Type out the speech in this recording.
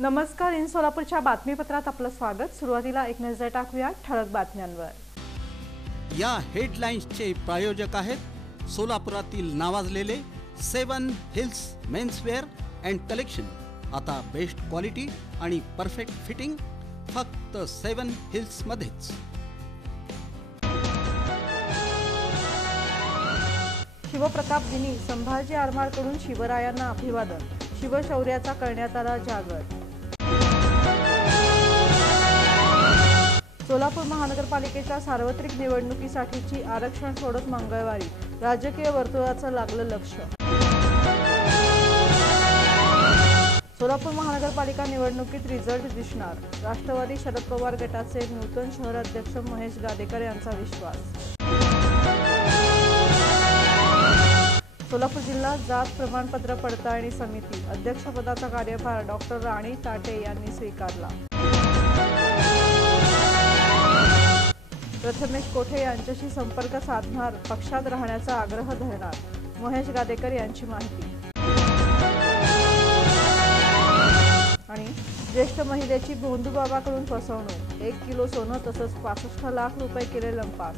नमस्कार. इन सोलापूरच्या बातमीपत्रात आपलं स्वागत. सुरुवातीला एक नजर टाकूया ठळक बातम्यांवर. या हेडलाईन्सचे प्रायोजक आहेत सोलापुरातील नावाजलेले 7 हिल्स मेन्सवेअर अँड कलेक्शन. आता बेस्ट क्वालिटी आणि परफेक्ट फिटिंग फक्त 7 हिल्स मध्येच. शिवप्रताप दिनी संभाजी आरमारकडून शिवरायांना अभिवादन. शिवशौर्याचा करण्यात आला जागर. सोलापूर महानगरपालिकेच्या सार्वत्रिक निवडणुकीसाठीची आरक्षण सोडत मंगळवारी राजकीय वर्तुळाचं लागलं लक्ष. सोलापूर महानगरपालिका निवडणुकीत रिझल्ट दिसणार. राष्ट्रवादी शरद पवार गटाचे नूतन शहर अध्यक्ष महेश गादेकर यांचा विश्वास. सोलापूर जिल्हा जात प्रमाणपत्र पडताळणी समिती अध्यक्षपदाचा कार्यभार डॉक्टर राणी ताटे यांनी स्वीकारला. प्रथमेश कोठे यांच्याशी संपर्क साधणार, पक्षात राहण्याचा आग्रह धरणार, महेश गादेकर यांची माहिती. आणि ज्येष्ठ महिलेची भोंदूबाबाकडून फसवणूक, 1 किलो सोनं तसंच 65 लाख रुपये केले लंपास.